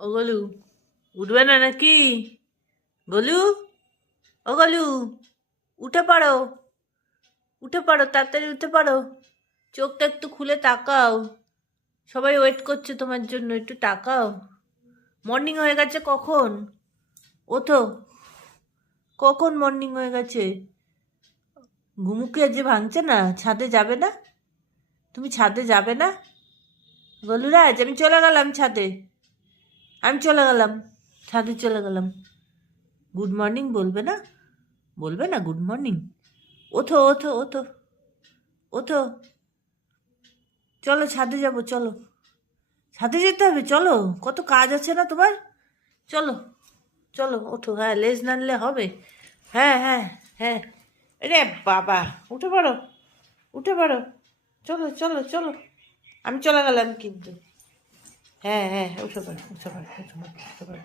ও গলু, উঠবে না নাকি? গলু, ও গলু, উঠে পড়ো, উঠে পড়ো, তাড়াতাড়ি উঠে পড়ো। চোখটা একটু খুলে তাকাও, সবাই ওয়েট করছে তোমার জন্য, একটু তাকাও। মর্নিং হয়ে গেছে কখন? ওঠো, কখন মর্নিং হয়ে গেছে? ঘুমুকে যে ভাঙছে না, ছাদে যাবে না? তুমি ছাদে যাবে না? গলুরাজ, আমি চলে গেলাম ছাদে, আমি চলে গেলাম, ছাদে চলে গেলাম। গুড মর্নিং বলবে না? বলবে না গুড মর্নিং? ওঠো ওঠো ওঠো, ওঠো, চলো ছাদে যাবো, চলো ছাদে যেতে হবে, চলো, কত কাজ আছে না তোমার? চলো, চলো ওঠো, হ্যাঁ লেজ নাড়লে হবে। হ্যাঁ হ্যাঁ হ্যাঁ, রে বাবা, উঠে পড়ো, উঠে পড়ো, চলো চলো চলো, আমি চলে গেলাম কিন্তু। হ্যাঁ হ্যাঁ, উঠে পড়ো উঠে পড়ো উঠে পড়ো উঠে পড়ো।